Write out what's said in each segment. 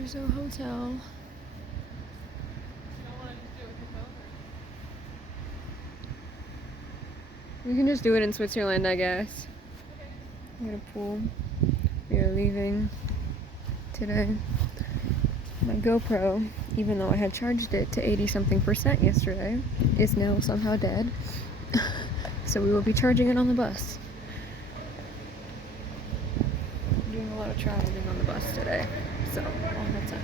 There's a hotel. We can just do it in Switzerland, I guess. We got a pool. We are leaving today. My GoPro, even though I had charged it to 80-something% yesterday, is now somehow dead. So we will be charging it on the bus. I'm doing a lot of traveling on the bus today, so I'll have time.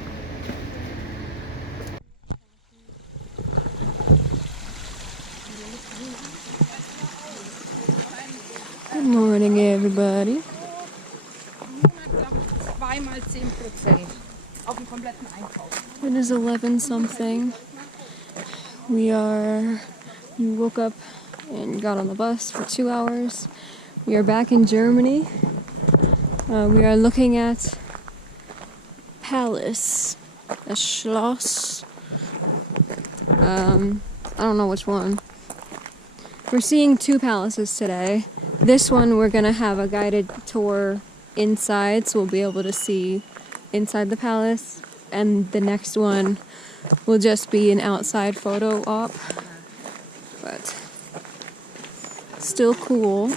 Good morning, everybody. It is 11-something. We woke up and got on the bus for 2 hours. We are back in Germany. We are looking at Palace, a Schloss. I don't know which one. We're seeing 2 palaces today. This one we're gonna have a guided tour inside, so we'll be able to see inside the palace. And the next one will just be an outside photo op. But still cool.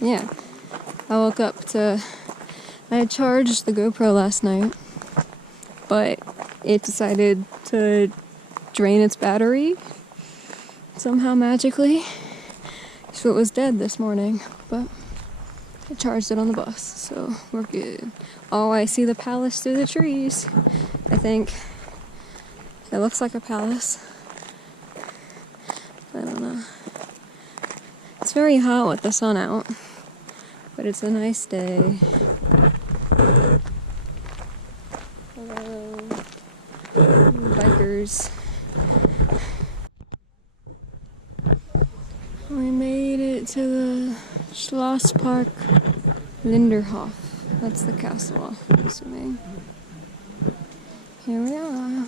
Yeah. I had charged the GoPro last night, but it decided to drain its battery somehow magically. So it was dead this morning, but I charged it on the bus, so we're good. Oh, I see the palace through the trees. I think it looks like a palace. I don't know. It's very hot with the sun out, but it's a nice day. Hello, bikers. We made it to the Schlosspark Linderhof. That's the castle, I'm assuming. Here we are.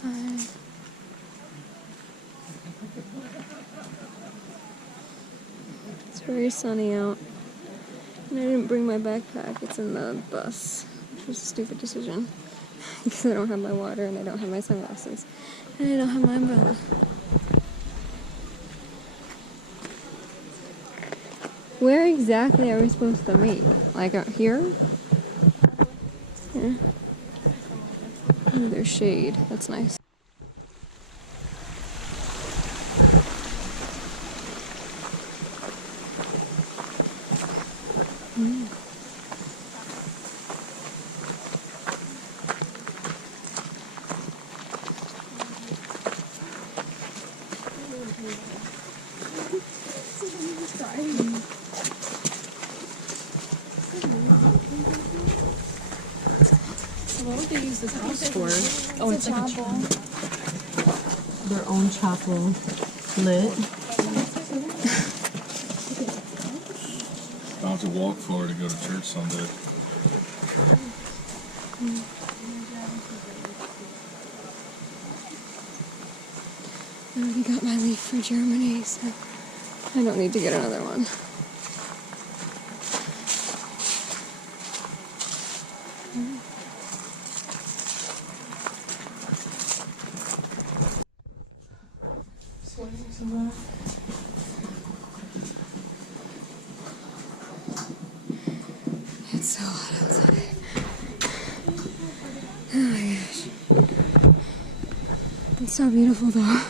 It's very sunny out. And I didn't bring my backpack. It's in the bus, which was a stupid decision. Because I don't have my water and I don't have my sunglasses. And I don't have my umbrella. Where exactly are we supposed to meet? Like out here? Yeah. Ooh, there's shade. That's nice. What would they use this house for? Oh, it's like a chapel. Their own chapel lit. I'll have to walk for to go to church Sunday. I already got my leaf for Germany, so I don't need to get another one. It's so hot outside. Oh my gosh. It's so beautiful though.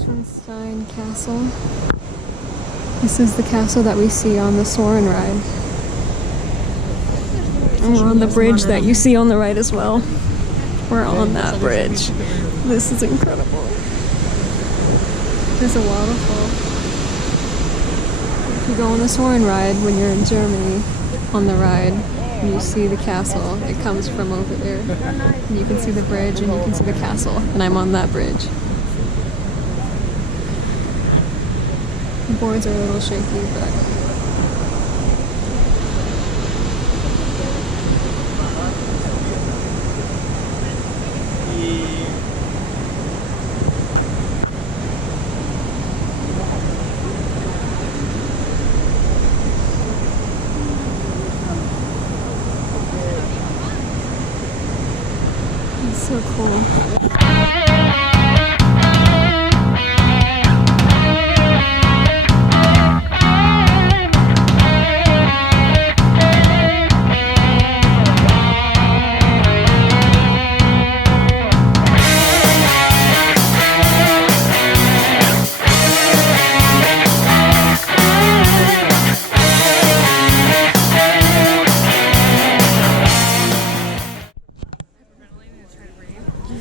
Neuschwanstein Castle. This is the castle that we see on the Soarin' ride. And we're on the bridge that you see on the right as well. We're on that bridge. This is incredible. There's a waterfall. If you go on the Soarin' ride when you're in Germany, on the ride, and you see the castle, it comes from over there. And you can see the bridge and you can see the castle, and I'm on that bridge. The boards are a little shaky, but it's so cool.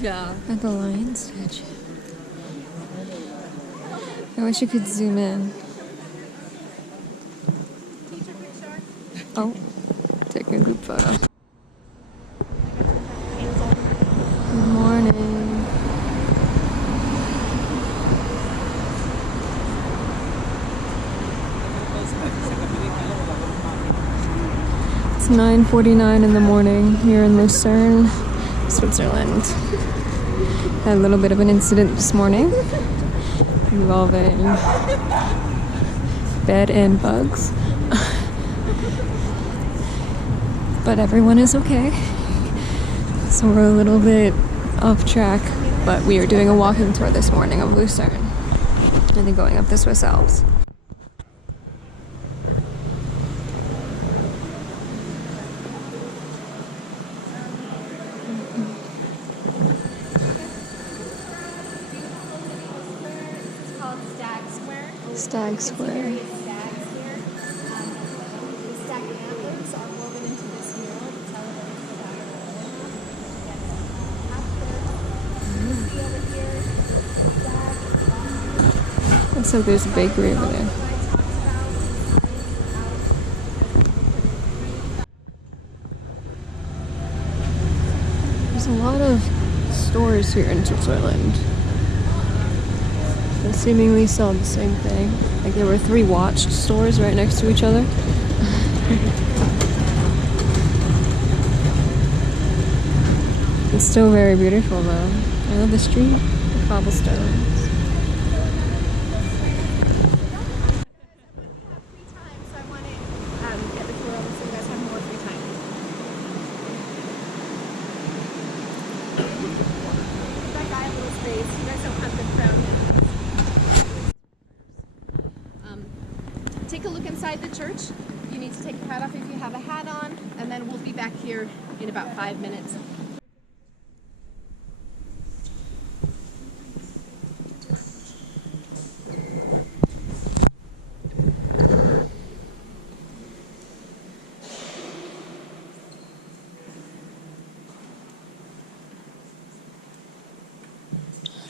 Yeah. At the lion statue. I wish you could zoom in. Oh, taking a group photo. Good morning. It's 9:49 in the morning here in Lucerne, Switzerland. Had a little bit of an incident this morning involving bed and bugs. But everyone is okay. So we're a little bit off track, but we are doing a walking tour this morning of Lucerne and then going up the Swiss Alps. Stag Square. Looks like there's a bakery over there. There's a lot of stores here in Switzerland. They seemingly sell the same thing. Like there were 3 watch stores right next to each other. It's still very beautiful though. I love the street, the cobblestones. Take a look inside the church. You need to take your hat off if you have a hat on, and then we'll be back here in about 5 minutes.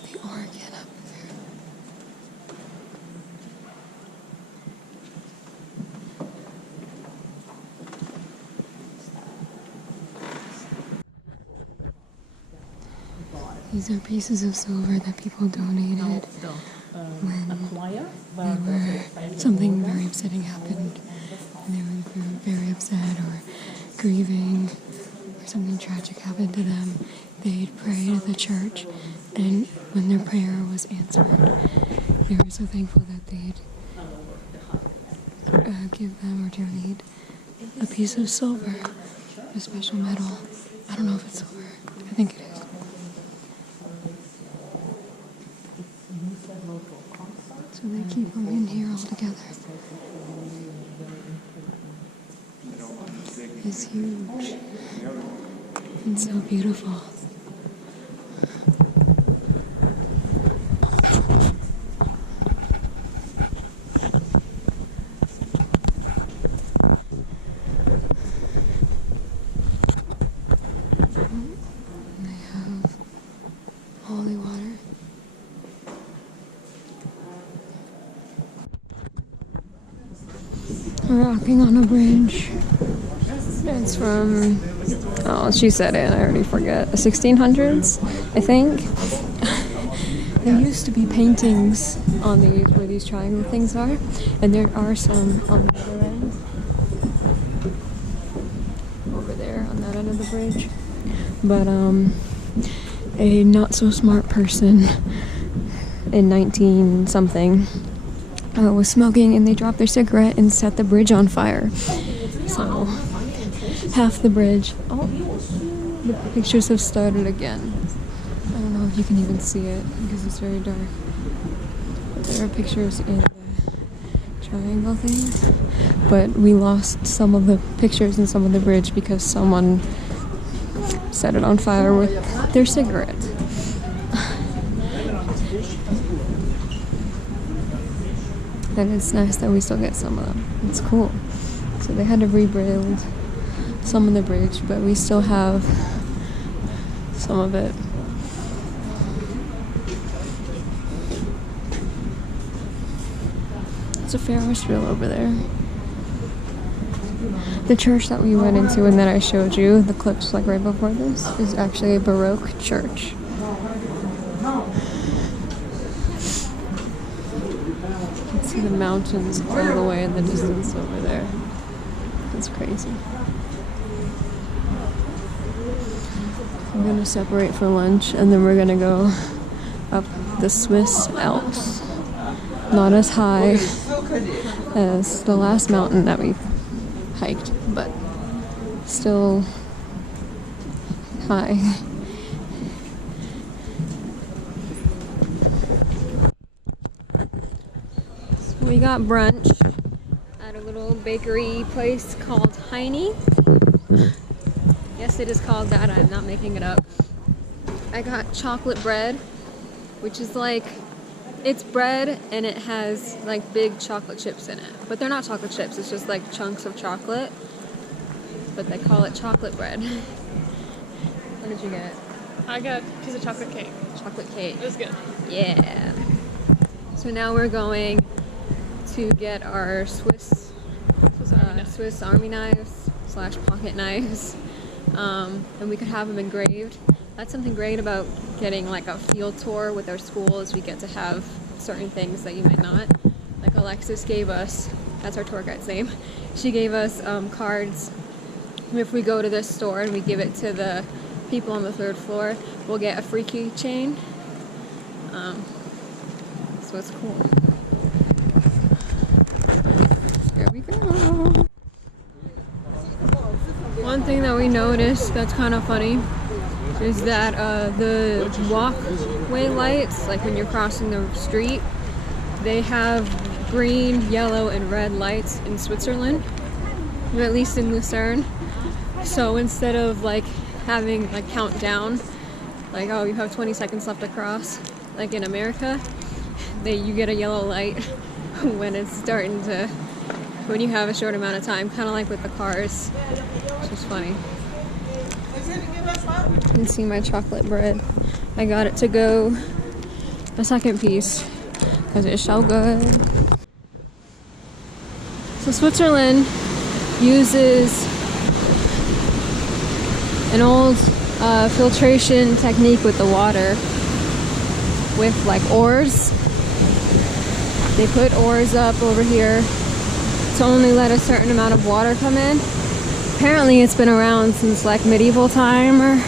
The organ up there. These are pieces of silver that people donated when something very upsetting happened. And they were very upset or grieving or something tragic happened to them. They'd pray to the church, and when their prayer was answered, they were so thankful that they'd give them or donate a piece of silver, a special metal. I don't know if it's silver. I think it is. So they keep them in here all together. It's huge and so beautiful. They have walking on a bridge. It's from, oh, she said it, I already forget, the 1600s, I think. There used to be paintings on these, where these triangle things are, and there are some on the other end. Over there, on that end of the bridge. But, a not so smart person in 19 something was smoking, and they dropped their cigarette and set the bridge on fire. So half the bridge, oh, the pictures have started again. I don't know if you can even see it because it's very dark, but there are pictures in the triangle things, but we lost some of the pictures and some of the bridge because someone set it on fire with their cigarette. And it's nice that we still get some of them. It's cool. So they had to rebuild some of the bridge, but we still have some of it. It's a Ferris wheel over there. The church that we went into and that I showed you, the clips like right before this, is actually a Baroque church. You can see the mountains all the way in the distance over there. It's crazy. I'm gonna separate for lunch and then we're gonna go up the Swiss Alps. Not as high as the last mountain that we hiked, but still high. So we got brunch at a little bakery place called Heine. Yes, it is called that. I'm not making it up. I got chocolate bread, which is like, it's bread and it has like big chocolate chips in it. But they're not chocolate chips, it's just like chunks of chocolate. But they call it chocolate bread. What did you get? I got a piece of chocolate cake. Chocolate cake. It was good. Yeah. So now we're going to get our Swiss Army knives / pocket knives. And we could have them engraved. That's something great about getting like a field tour with our school, is we get to have certain things that you might not. Like Alexis gave us, that's our tour guide's name, she gave us cards. If we go to this store and we give it to the people on the 3rd floor, we'll get a free keychain. So it's cool. Here we go. One thing that we noticed that's kind of funny is that the walkway lights, like when you're crossing the street, they have green, yellow, and red lights in Switzerland, or at least in Lucerne. So instead of like having like countdown, like, oh, you have 20 seconds left to cross, like in America, you get a yellow light when it's starting to, when you have a short amount of time, kind of like with the cars, which is funny. You can see my chocolate bread. I got it to go, a second piece, because it's so good. So Switzerland uses an old filtration technique with the water, with like oars. They put oars up over here to only let a certain amount of water come in. Apparently it's been around since like medieval time,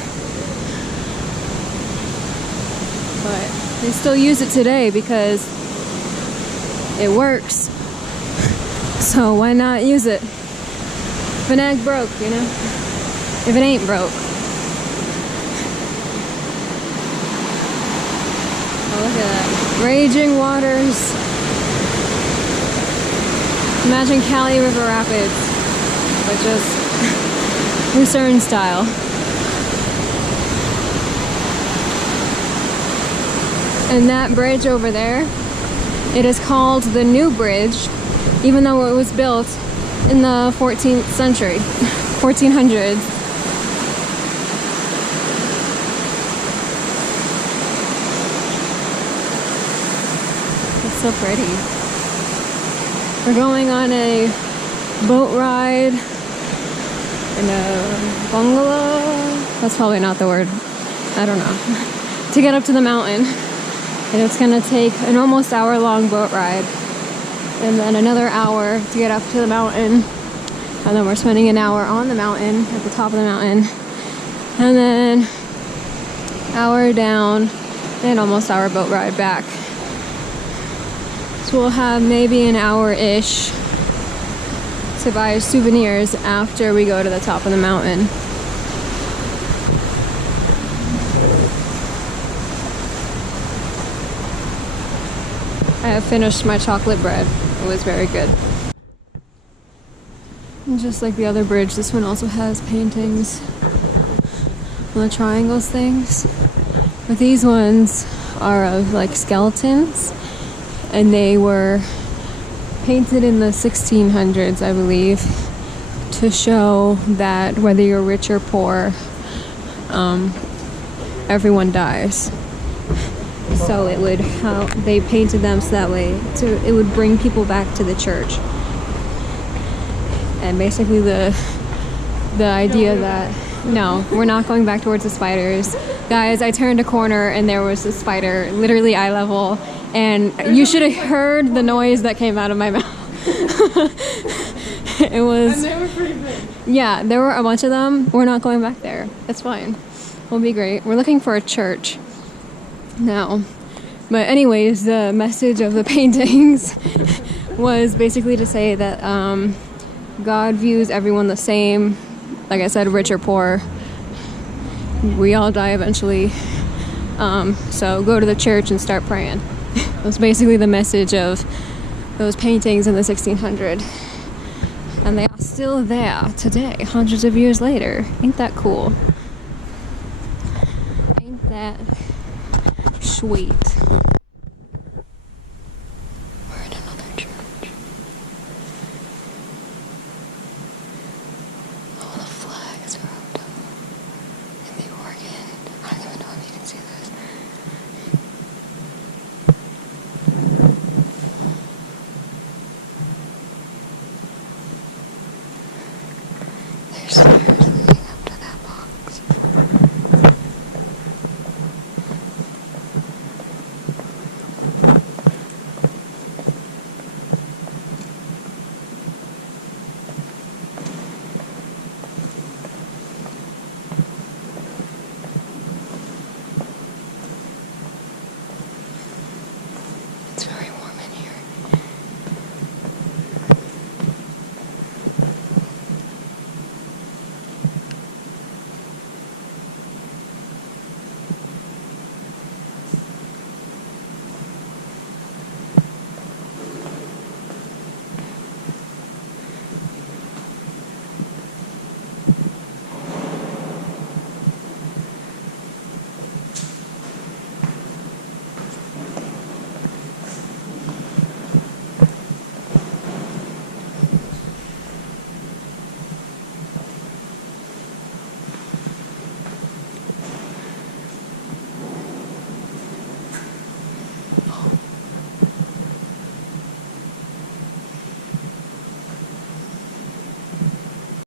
but they still use it today because it works. So why not use it? If an egg broke, you know? If it ain't broke. Oh, look at that. Raging waters. Imagine Cali River Rapids, but just Lucerne style. And that bridge over there, it is called the New Bridge, even though it was built in the 14th century, 1400s. It's so pretty. We're going on a boat ride in a bungalow. That's probably not the word. I don't know. To get up to the mountain. And it's gonna take an almost hour-long boat ride. And then another hour to get up to the mountain. And then we're spending an hour on the mountain, at the top of the mountain. And then hour down and almost hour boat ride back. So we'll have maybe an hour-ish to buy souvenirs after we go to the top of the mountain. I have finished my chocolate bread. It was very good. And just like the other bridge, this one also has paintings on the triangles things. But these ones are of like skeletons, and they were painted in the 1600s, I believe, to show that whether you're rich or poor, everyone dies. So it would they painted them so that way it would bring people back to the church. And basically the idea that no, we're not going back towards the spiders. Guys, I turned a corner and there was a spider literally eye level, and you should have heard the noise that came out of my mouth. It was, and they were pretty big. Yeah, there were a bunch of them. We're not going back there. It's fine. We'll be great. We're looking for a church now. But anyways, the message of the paintings was basically to say that God views everyone the same. Like I said, rich or poor. We all die eventually. So go to the church and start praying. That's basically the message of those paintings in the 1600s. And they are still there today, hundreds of years later. Ain't that cool? Ain't that sweet?